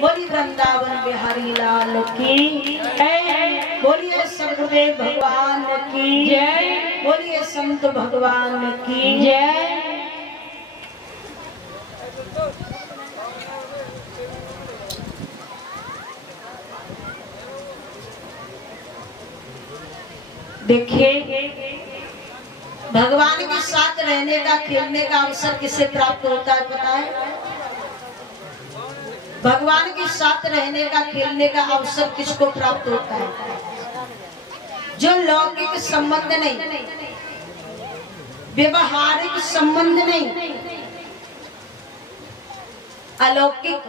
बोली वृंदावन बिहारी लाल की जय। बोलिए सदगुरुदेव भगवान की जय। बोलिए संत भगवान की जय। देखिए, भगवान के साथ रहने का, खेलने का अवसर किसे प्राप्त होता है पता है? भगवान के साथ रहने का, खेलने का अवसर किसको प्राप्त होता है? जो लौकिक संबंध नहीं, व्यवहारिक संबंध नहीं, अलौकिक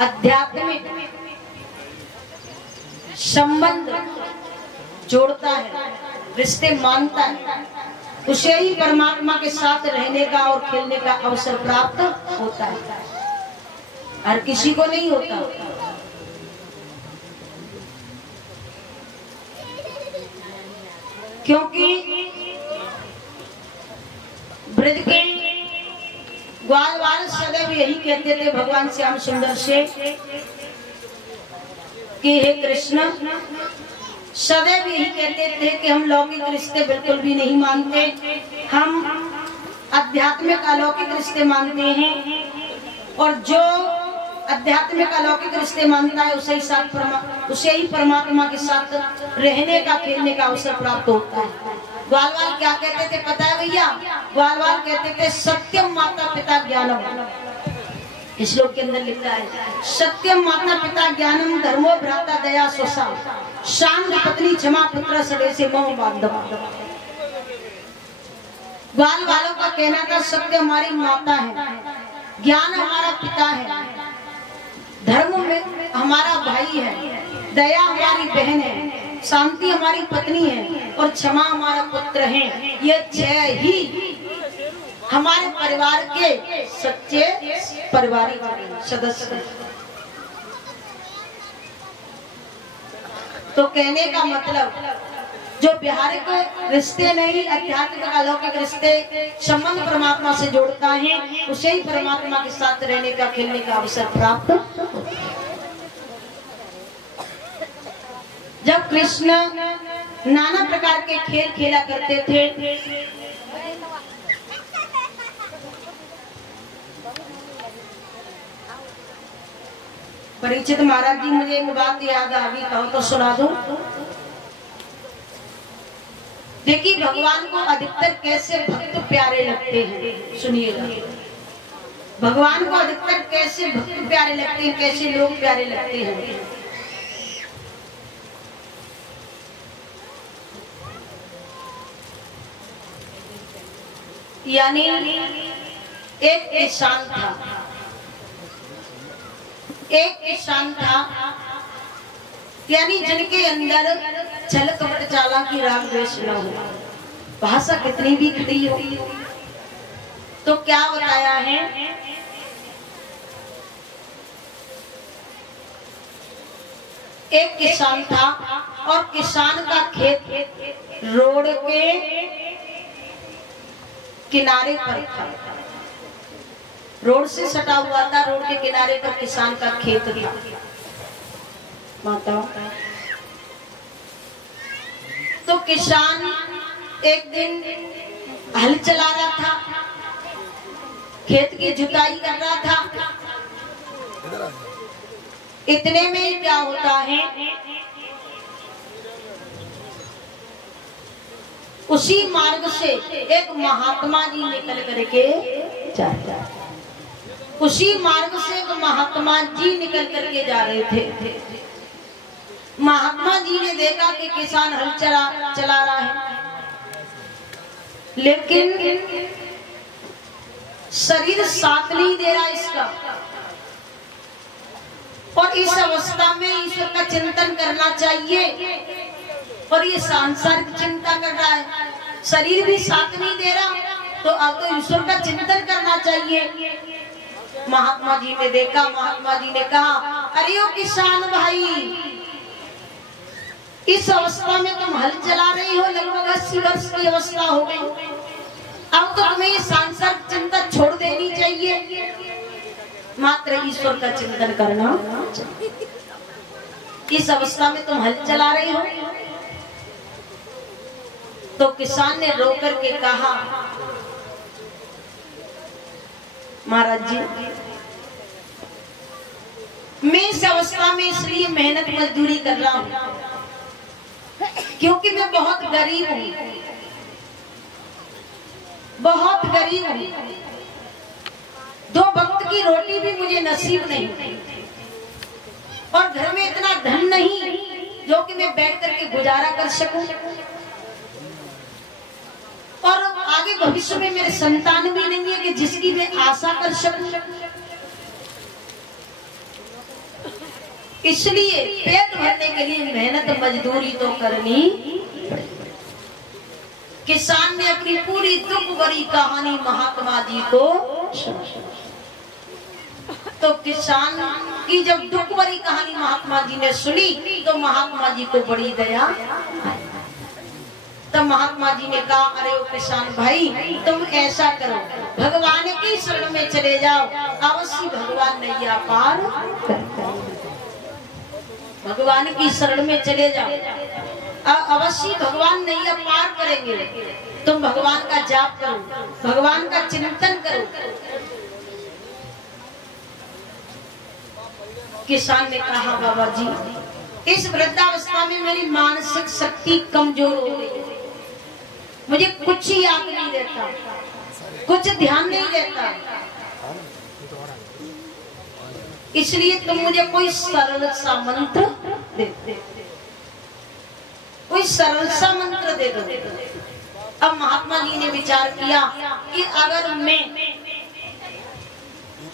आध्यात्मिक संबंध जोड़ता है, रिश्ते मानता है, उसे ही परमात्मा के साथ रहने का और खेलने का अवसर प्राप्त होता है। हर किसी को नहीं होता। क्योंकि ब्रज के ग्वालवाल सदैव यही कहते थे भगवान श्याम सुंदर से कि हे कृष्ण, सदैव यही कहते थे कि हम लौकिक रिश्ते बिल्कुल भी नहीं मानते, हम आध्यात्मिक अलौकिक रिश्ते मानते हैं, और जो आध्यात्मिक अलौकिक रिश्ते मानता है उसे ही परमात्मा के साथ रहने का, खेलने का अवसर प्राप्त होता है। ग्वालवाल क्या कहते थे पता है भैया? ग्वालवाल कहते थे सत्यम माता पिता ज्ञानम। इस श्लोक के अंदर लिखा है सत्यम माता पिता ज्ञानम, धर्मो भ्राता दया स्वसा, शांत पत्नी क्षमा पुत्र सड़े से मोह बांधव। ग्वाल वालों का कहना था सत्य हमारी माता है, ज्ञान हमारा पिता है, धर्म में हमारा भाई है, दया हमारी बहन है, शांति हमारी पत्नी है और क्षमा हमारा पुत्र है। ये छह ही हमारे परिवार के सच्चे पारिवारिक सदस्य। तो कहने का मतलब जो व्यवहारिक रिश्ते नहीं, आध्यात्मिक अलौकिक रिश्ते संबंध परमात्मा से जोड़ता है, उसे ही परमात्मा के साथ रहने का, खेलने का अवसर प्राप्त होता है। जब कृष्ण नाना प्रकार के खेल खेला करते थे, परीक्षित महाराज जी मुझे एक बात याद आ गई, कहो तो सुना दो। देखिए भगवान को अधिकतर कैसे भक्त प्यारे लगते हैं, सुनिएगा। भगवान को अधिकतर कैसे भक्त प्यारे लगते हैं, कैसे लोग प्यारे लगते हैं। यानी एक किसान था, एक किसान था, यानी जिनके अंदर छल कपट चालाकी राग द्वेष न हो, भाषा कितनी भी खड़ी हो। तो क्या बताया है? एक किसान था और किसान का खेत रोड के किनारे पर था, रोड से सटा हुआ था, रोड के किनारे पर किसान का खेत था। माता तो किसान एक दिन हल चला रहा था, खेत की जुताई कर रहा था। इतने में क्या होता है, उसी मार्ग से एक महात्मा जी निकल करके जाते, उसी मार्ग से एक महात्मा जी निकल करके जा रहे थे। महात्मा जी ने देखा कि किसान हल चला रहा है, लेकिन शरीर साथ नहीं दे रहा इसका, और इस अवस्था में ईश्वर का चिंतन करना चाहिए, और ये सांसारिक चिंता कर रहा है, शरीर भी साथ नहीं दे रहा, तो अब तो ईश्वर का चिंतन करना चाहिए। महात्मा जी ने देखा, महात्मा जी ने कहा, अरे ओ किसान भाई, इस अवस्था में तुम हल चला रही हो, लगभग 80 वर्ष की अवस्था हो गई, अब तो तुम्हें ये सांसारिक चिंता छोड़ देनी चाहिए। मात्र ईश्वर का चिंतन करना। इस अवस्था में तुम हल चला रहे हो। तो किसान ने रो करके कहा, महाराज जी मैं इस अवस्था में इसलिए मेहनत मजदूरी कर रहा हूं क्योंकि मैं बहुत गरीब हूं, बहुत गरीब हूं। 2 वक्त की रोटी भी मुझे नसीब नहीं और घर में इतना धन नहीं जो कि मैं बैठ करके गुजारा कर सकूं, और आगे भविष्य में मेरे संतान भी नहीं है कि जिसकी मैं आशा कर सकूं। इसलिए पेट भरने के लिए मेहनत मजदूरी तो करनी। किसान ने अपनी पूरी दुख भरी कहानी महात्मा जी को, तो किसान की जब दुख भरी कहानी महात्मा जी ने सुनी तो महात्मा जी को बड़ी दया। तब महात्मा जी ने कहा, अरे ओ किसान भाई तुम ऐसा करो, भगवान की शरण में चले जाओ, अवश्य भगवान नैया पार करेंगे। भगवान की शरण में चले जाओ, अवश्य भगवान नैया पार करेंगे। तुम भगवान का जाप करो, भगवान का चिंतन करो। किसान ने कहा, बाबा जी इस वृद्धावस्था में मेरी मानसिक शक्ति कमजोर हो गई है, मुझे कुछ ही याद नहीं रहता, कुछ ध्यान नहीं रहता, इसलिए तुम मुझे कोई सरल सा मंत्र दे दो, कोई सरल सा मंत्र दे दो। अब महात्मा जी ने विचार किया कि अगर मैं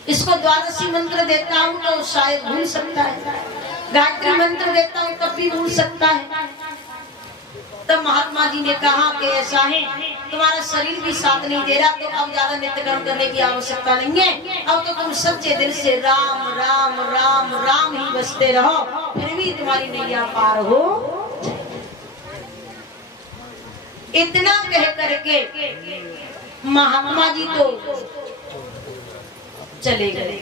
इसको द्वादशी मंत्र देता हूँ तो शायद भूल सकता है, गायत्री मंत्र देता हूँ तब भी भूल सकता है। तब महात्मा जी ने कहा कि ऐसा है, तुम्हारा शरीर भी साथ नहीं दे रहा, तो अब ज्यादा नित्य कर्म करने की आवश्यकता नहीं है। अब तो तुम सच्चे दिल से राम राम राम राम ही बसते रहो, फिर भी तुम्हारी नैया पार हो। इतना कह करके महात्मा जी तो चले गए।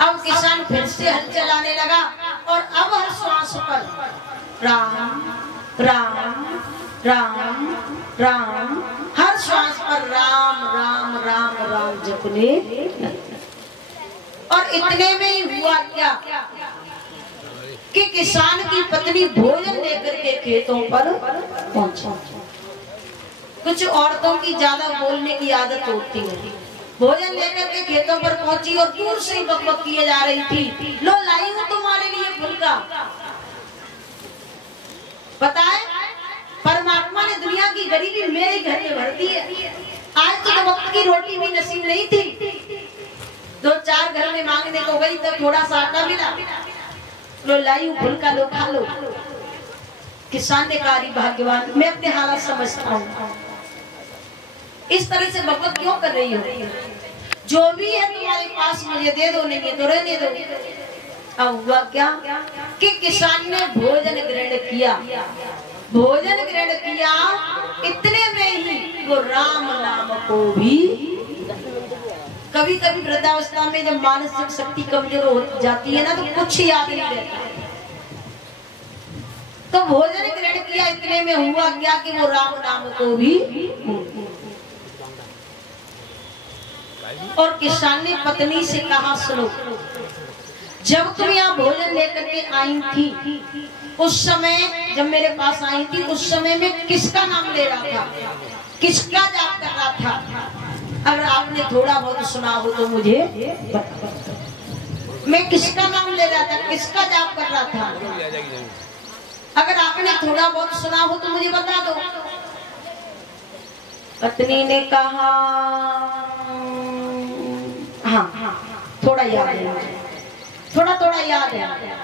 अब किसान फिर से हल चलाने लगा और अब हर श्वास पर राम राम राम राम, हर श्वास पर राम राम राम राम जपने। और इतने में ही हुआ क्या कि किसान की पत्नी भोजन लेकर के खेतों पर पहुंचा। कुछ औरतों की ज्यादा बोलने की आदत होती है। भोजन लेकर के खेतों पर पहुंची और दूर से ही बकबक किए जा रही थी, लो लाई हूं तुम्हारे लिए फुलका। पता है परमात्मा ने दुनिया की गरीबी मेरे घर में भर दी है। आज तो वक्त की रोटी भी नसीब नहीं थी, 2-4 घर में मांगने को गई तो थोड़ा सा आटा मिला, लो लाई हूं फुलका, लो खा लो। किसान ने कहा, भाग्यवान मैं अपने हालात समझता हूँ, इस तरह से बकबक क्यों कर रही हो, जो भी है तुम्हारे पास मुझे दे दो, नहीं है तो रहने दो। अब हुआ क्या कि किसान ने भोजन ग्रहण किया, भोजन ग्रहण किया, इतने में ही वो राम नाम को भी, कभी कभी वृद्धावस्था में जब मानसिक शक्ति कमजोर हो जाती है ना तो कुछ याद नहीं रहता, तो भोजन ग्रहण किया। इतने में हुआ क्या कि वो राम नाम को भी, और किसान ने पत्नी से कहा, सुनो जब तुम यहाँ भोजन लेकर के आई थी, उस समय जब मेरे पास आई थी उस समय में किसका नाम ले रहा था, किसका जाप कर रहा था? अगर आपने थोड़ा बहुत सुना हो तो मुझे मैं किसका नाम ले रहा था, किसका जाप कर रहा था? अगर आपने थोड़ा बहुत सुना हो तो मुझे बता दो। पत्नी ने कहा, हाँ थोड़ा याद है मुझे, थोड़ा थोड़ा याद है।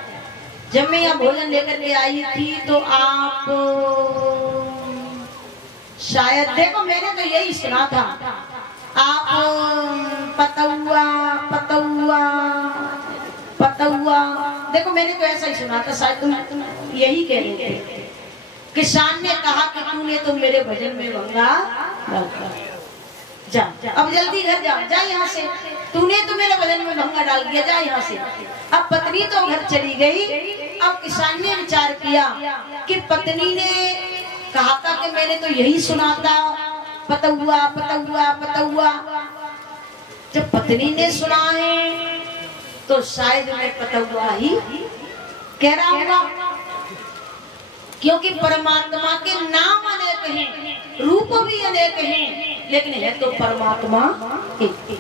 जब मैं यहाँ भोजन लेकर के आई थी तो आप शायद, देखो मैंने तो यही सुना था, आप पतौआ पतौआ पतौआ, देखो मैंने तो ऐसा ही सुना था, शायद तुम यही कह रहे थे। किसान ने कहा कि तूने तो मेरे भजन में गंगा, जा अब जल्दी घर जा, जा यहाँ से, तूने तो मेरे भजन में भंगा डाल दिया, जा यहाँ से। अब पत्नी तो घर चली गई। अब किसान ने विचार किया कि पत्नी ने कहा था कि मैंने तो यही सुना था, पतौआ पतौआ पतौआ। जब पत्नी ने सुना है तो शायद मैं पतौआ ही कह रहा होगा, क्योंकि परमात्मा के नाम अनेक हैं, रूप भी अनेक हैं, लेकिन है तो परमात्मा एक।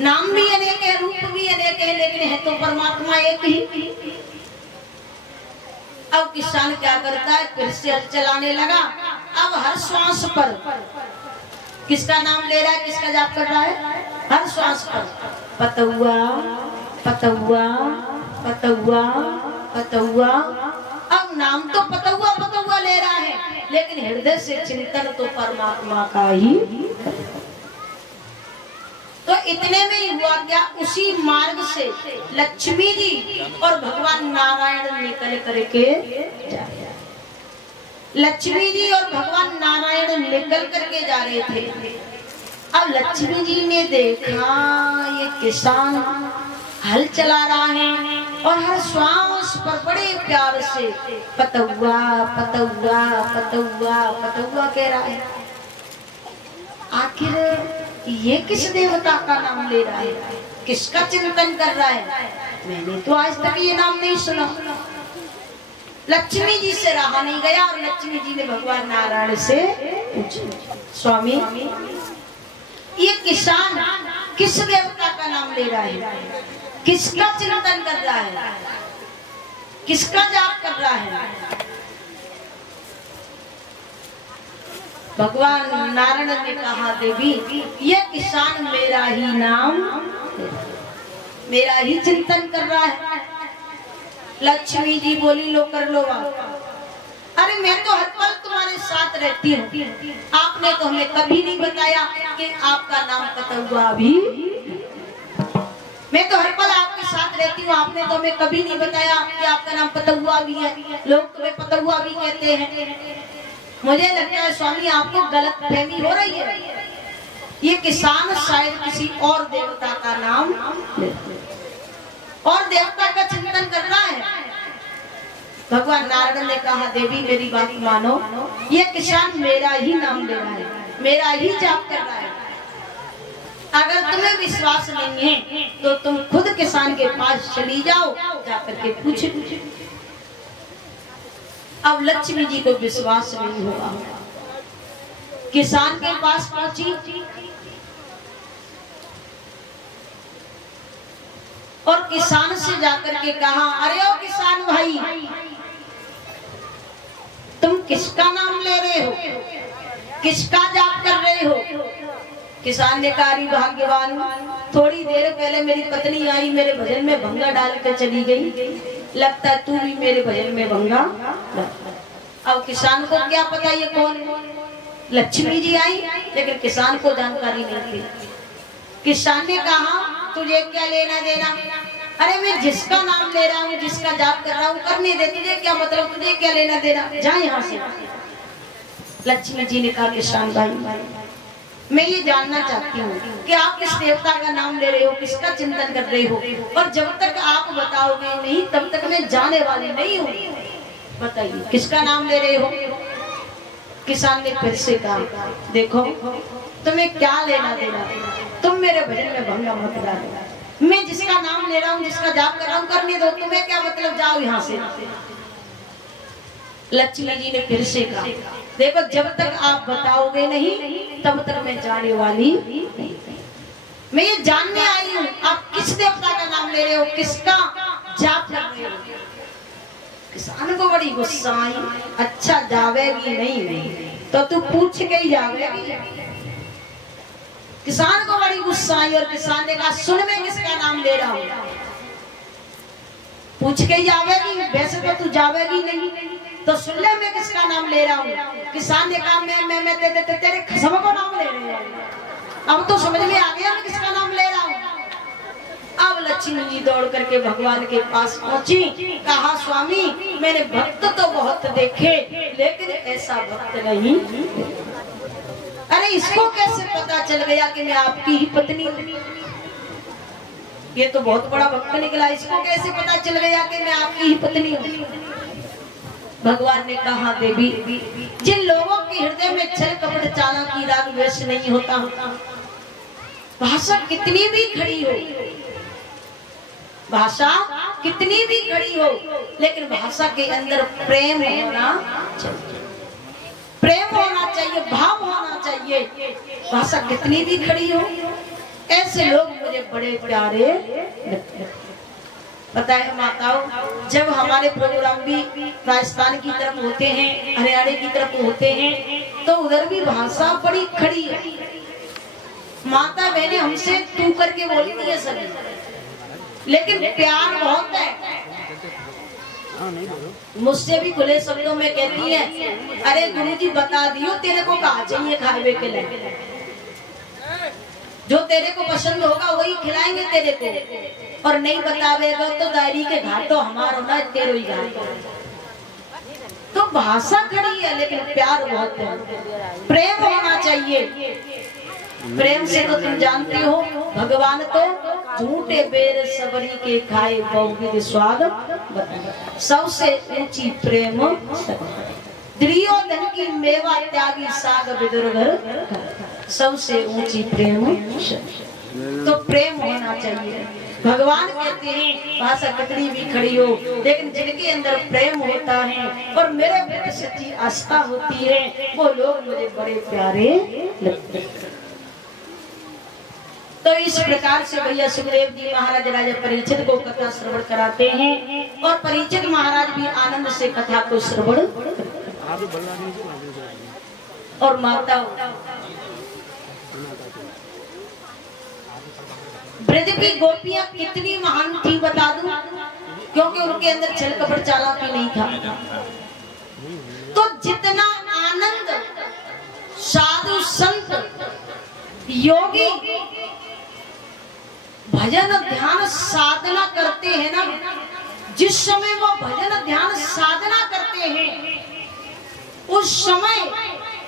नाम भी अनेक है, रूप भी अनेक है, लेकिन है तो परमात्मा एक ही। अब किसान क्या करता है, फिर से चलाने लगा। अब हर श्वास पर किसका नाम ले रहा है, किसका जाप कर रहा है, हर श्वास पर पतौआ पतौआ पतौआ पतौआ। अब नाम तो पतौआ पतौआ ले रहा है, लेकिन हृदय से चिंतन तो परमात्मा का ही। तो इतने में ही हुआ क्या, उसी मार्ग से लक्ष्मी जी और भगवान नारायण निकल करके जा रहे। लक्ष्मी जी और भगवान नारायण निकल करके जा रहे थे। अब लक्ष्मी जी ने देखा ये किसान हल चला रहा है और हर श्वास पर बड़े प्यार से पतौआ पतौआ पतौआ पतौआ कह रहा है। आखिर ये किस देवता का नाम ले रहा है, किसका चिंतन कर रहा है, मैंने तो आज तक ये नाम नहीं सुना। लक्ष्मी जी से रहा नहीं गया और लक्ष्मी जी ने भगवान नारायण से पूछा, स्वामी ये किसान किस देवता का नाम ले रहा है, किसका चिंतन कर रहा है, किसका जाप कर रहा है। भगवान नारायण ने कहा, देवी ये किसान मेरा ही नाम, मेरा ही चिंतन कर रहा है। लक्ष्मी जी बोली, लो कर लो बात। अरे मैं तो हर पल तुम्हारे साथ रहती हूँ, आपने तो हमें कभी नहीं बताया कि आपका नाम पतौआ भी। मैं तो हर पल आपके साथ रहती हूँ, आपने तो हमें कभी नहीं बताया कि आपका नाम पतौआ भी है, लोग तुम्हें पतौआ भी कहते हैं। मुझे लगता है स्वामी आपको गलत फहमी हो रही है, ये किसान शायद किसी और देवता का नाम और देवता का चिंतन कर रहा है। भगवान नारायण ने कहा, देवी मेरी बात मानो, ये किसान मेरा ही नाम ले रहा है, मेरा ही जाप कर रहा है। अगर तुम्हें विश्वास नहीं है तो तुम खुद किसान के पास चली जाओ, जाकर के पूछे। अब लक्ष्मी जी को विश्वास नहीं हुआ, किसान के पास पहुंची और किसान से जाकर के कहा, अरे ओ किसान भाई, तुम किसका नाम ले रहे हो, किसका जाप कर रहे हो। किसान ने कहा, अरे भाग्यवान, थोड़ी देर पहले मेरी पत्नी आई, मेरे भजन में भंगा डाल कर चली गई, लगता है तू भी मेरे भजन में भंगा। अब किसान को क्या पता ये कौन, लक्ष्मी जी आई, लेकिन किसान को जानकारी नहीं थी। किसान ने कहा, तुझे क्या लेना देना, अरे मैं जिसका नाम ले रहा हूँ, जिसका जाप कर रहा हूँ, करने दे, तुझे क्या मतलब, तुझे क्या लेना देना, जा यहाँ से। लक्ष्मी जी ने कहा, किसान भाई मैं ये जानना चाहती हूँ कि आप किस देवता का नाम ले रहे हो, किसका चिंतन कर रहे हो, और जब तक आप बताओगे नहीं तब तक मैं जाने वाली नहीं हूँ। बताइए किसका नाम ले रहे हो। किसान ने फिर से कहा, देखो तुम्हें क्या लेना देना, तुम मेरे भजन में भंगा मत डालो, मैं जिसका नाम ले रहा हूँ, जिसका जाप कर रहा हूँ, करने दो, तुम्हें क्या मतलब, जाओ यहाँ से। लक्ष्मी जी ने फिर से कहा, देखो जब तक आप बताओगे नहीं तब तक मैं जाने वाली नहीं। मैं ये जानने आई हूँ आप किस देवता का नाम ले रहे हो, किसका जाप कर रहे हो। किसान को बड़ी गुस्सा आई, अच्छा जावेगी नहीं तो तू पूछ के ही जावेगी। किसान को बड़ी गुस्सा आई और किसान ने कहा, सुन मैं किसका नाम ले रहा हूँ, पूछ के ही जावेगी, वैसे तो तू जावेगी नहीं, तो सुन ले मैं किसका नाम ले रहा हूँ। किसान ने कहा, मैं तेरे खसम को नाम ले रही हूँ, अब तो समझ में आ गया मैं किसका नाम ले रहा हूँ। अब लक्ष्मी जी दौड़ करके भगवान के पास पहुंची, कहा, स्वामी मैंने भक्त तो बहुत देखे लेकिन ऐसा भक्त नहीं। अरे अरे इसको कैसे पता चल गया कि मैं आपकी ही पत्नी हूँ? ये तो बहुत बड़ा भक्त निकला। इसको कैसे पता चल गया कि मैं आपकी ही पत्नी हूँ? भगवान ने कहा, देवी, जिन लोगों के हृदय में छल कपट चालाकी राग द्वेष नहीं होता, भाषा कितनी भी खड़ी हो, भाषा कितनी भी खड़ी हो, लेकिन भाषा के अंदर प्रेम होना चाहिए, प्रेम होना चाहिए, भाव होना चाहिए। भाषा कितनी भी खड़ी हो, ऐसे लोग मुझे बड़े प्यारे लगते हैं। पता है माताओं, जब हमारे प्रोग्राम भी राजस्थान की तरफ होते हैं, हरियाणा की तरफ होते हैं, तो उधर भी भाषा बड़ी खड़ी है। माता बहनें हमसे तू करके बोलती है सभी, लेकिन प्यार बहुत है। मुझसे भी खुले शब्दों में कहती है, अरे गुरुजी बता दियो तेरे को कहा चाहिए खावे के लिए, जो तेरे को पसंद होगा वही खिलाएंगे तेरे को, और नहीं बतावेगा तो दायरी के घाट तो हमारा ना, तेरे ही घाट। तो भाषा खड़ी है, लेकिन प्यार बहुत है, प्रेम होना चाहिए। प्रेम से तो तुम जानते हो, भगवान तो झूठे बेर सबरी के खाए बहुविध स्वाद बताए। सबसे ऊंची प्रेम दुर्योधन की मेवा त्यागी साग विदुर, सबसे ऊंची प्रेम। तो प्रेम होना चाहिए। भगवान कहते हैं भाषा कितनी भी खड़ी हो, लेकिन जिनके अंदर प्रेम होता है और मेरे प्रति सच्ची आस्था होती है, वो लोग मुझे बड़े प्यारे लगते हैं। तो इस प्रकार से भैया सुखदेव जी महाराज राजा परीक्षित को कथा श्रवण कराते हैं, और परीक्षित महाराज भी आनंद से कथा को श्रवण। और माता ब्रज की गोपियां कितनी महान थी बता दूं, क्योंकि उनके अंदर छल कपट चालाकी नहीं था। तो जितना आनंद साधु संत योगी भजन ध्यान साधना करते हैं ना, जिस समय वो भजन ध्यान साधना करते हैं, उस समय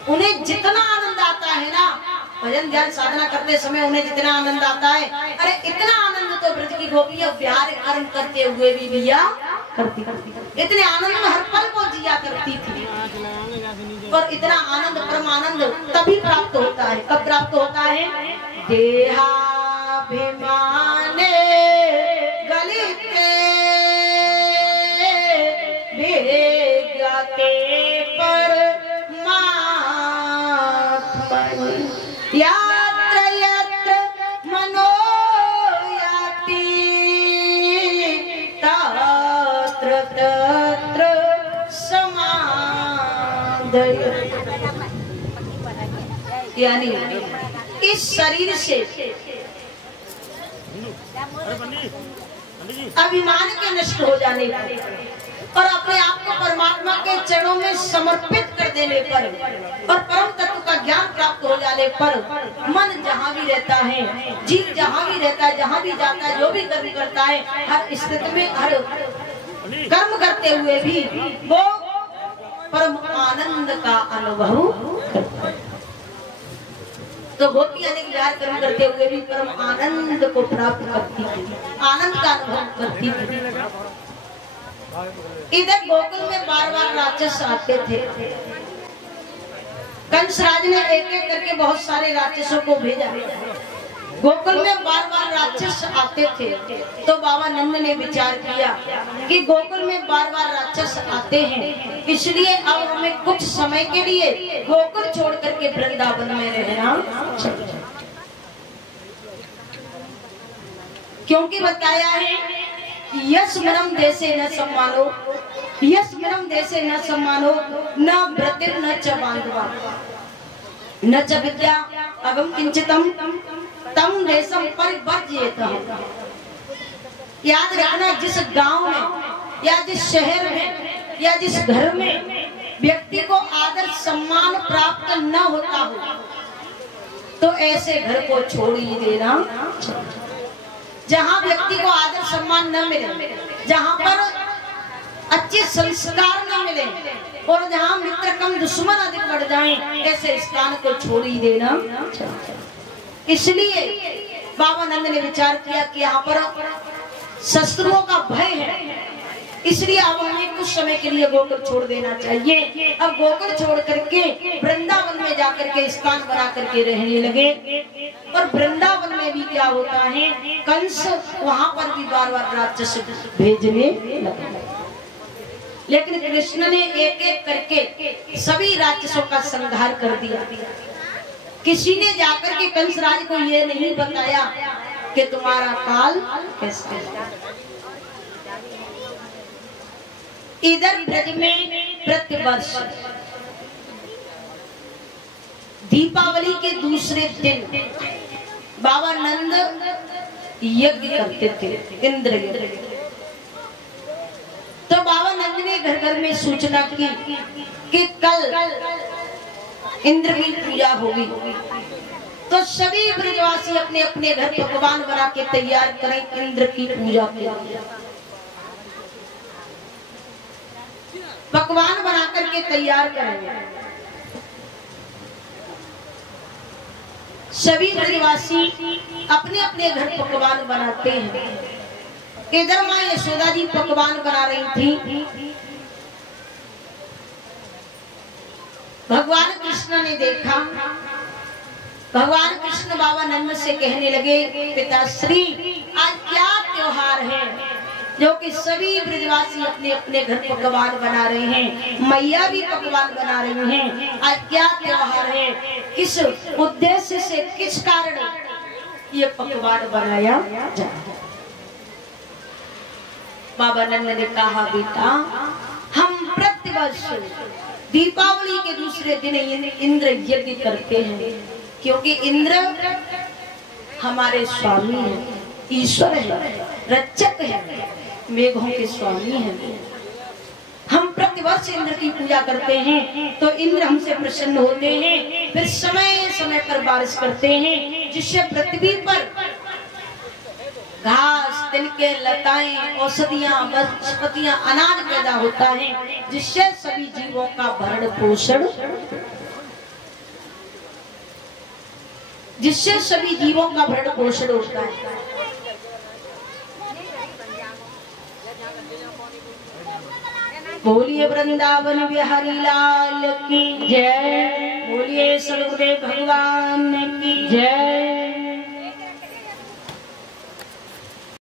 उन्हें जितना आनंद आता है ना, भजन ध्यान साधना करते समय उन्हें जितना आनंद आता है, अरे इतना आनंद तो ब्रज की गोपियां प्यार कर्म करते हुए भी लिया करती, इतने आनंद में हर पल को जिया करती थी। और इतना आनंद परम आनंद तभी प्राप्त होता है, कब प्राप्त होता है? देहाभिमाने गलिते भेद्यते परमात्मा, यत्र यत्र मनो याति तत्र तत्र समाधय। यानी इस शरीर से अभिमान के नष्ट हो जाने पर और अपने आप को परमात्मा के चरणों में समर्पित कर देने पर और परम तत्व का ज्ञान प्राप्त हो जाने पर मन जहाँ भी रहता है, जीव जहाँ भी रहता है, जहाँ भी जाता है, जो भी कर्म करता है, हर स्थिति में हर कर्म करते हुए भी वो परम आनंद का अनुभव करता है। तो गोपियां अनेक विहार कर्म करते हुए भी परम आनंद को प्राप्त करती थी, आनंद का अनुभव करती थी। इधर गोकुल में बार बार राक्षस आते थे। कंसराज ने एक एक करके बहुत सारे राक्षसों को भेजा। गोकुल में बार बार राक्षस आते थे, तो बाबा नंद ने विचार किया कि गोकुल में बार बार राक्षस आते हैं, इसलिए अब हमें कुछ समय के लिए गोकुल छोड़ करके वृंदावन में रहना चाहिए। क्योंकि बताया है यस मरम देशे न सम्मानो, यस मरम देशे न सम्मानो, न व्रतिर न च बांधवा, न च विद्या अगम किंचितम तम देशम परिवर्ज्येत। याद रखना, जिस गांव में या जिस शहर में या जिस घर में व्यक्ति को आदर सम्मान प्राप्त न होता हो, तो ऐसे घर को छोड़ ही देना। जहाँ व्यक्ति को आदर सम्मान न मिले, जहाँ पर अच्छी संस्कार न मिले और जहाँ मित्र कम दुश्मन अधिक बढ़ जाएं, ऐसे स्थान को छोड़ ही देना। इसलिए बाबा नंद ने विचार किया कि यहाँ पर शस्त्रों का भय है, इसलिए अब हमें कुछ समय के लिए गोकुल छोड़ देना चाहिए। अब गोकुल छोड़ करके वृंदावन में जाकर के स्थान बना करके रहने लगे। और वृंदावन में भी क्या होता है, कंस वहां पर भी बार बार राक्षस भेजने लगे, लेकिन कृष्ण ने एक एक करके सभी राक्षसों का संहार कर दिया। किसी ने जाकर के कंस राज को ये नहीं बताया कि तुम्हारा काल कैसे है। इधर ब्रज में प्रतिवर्ष दीपावली के दूसरे दिन बाबा नंद यज्ञ करते थे, इंद्र यज्ञ। तो बाबा नंद ने घर घर में सूचना की कि कल इंद्र की पूजा होगी, तो सभी ब्रजवासी अपने अपने घर पकवान बना के तैयार करें इंद्र की पूजा के लिए। पकवान बना करके तैयार करेंगे। सभी ब्रजवासी अपने अपने घर पकवान बनाते हैं। इधर माँ यशोदा जी पकवान बना रही थी। भगवान कृष्ण ने देखा, भगवान कृष्ण बाबा नंद से कहने लगे, पिताश्री आज क्या त्योहार है जो कि सभी ब्रजवासी अपने अपने घर पकवान बना रहे हैं, मैया भी पकवान बना रही हैं, आज क्या त्योहार है, किस उद्देश्य से, किस कारण ये पकवान बनाया जाए। बाबा नंद ने कहा, बेटा हम प्रतिवर्ष दीपावली के दूसरे दिन इंद्र यज्ञ करते हैं, क्योंकि इंद्र हमारे स्वामी हैं, ईश्वर है, रक्षक है, मेघों के स्वामी हैं। हम प्रतिवर्ष इंद्र की पूजा करते हैं तो इंद्र हमसे प्रसन्न होते हैं, फिर समय समय पर बारिश करते हैं, जिससे पृथ्वी पर घास, तिनके, लताएं, औषधियां, वनस्पतियां, अनाज पैदा होता है, जिससे सभी जीवों का भरण पोषण, जिससे सभी जीवों का भरण पोषण होता है। बोलिए वृंदावन बिहारी लाल की जय, बोलिए सदगुरुदेव भगवान की जय।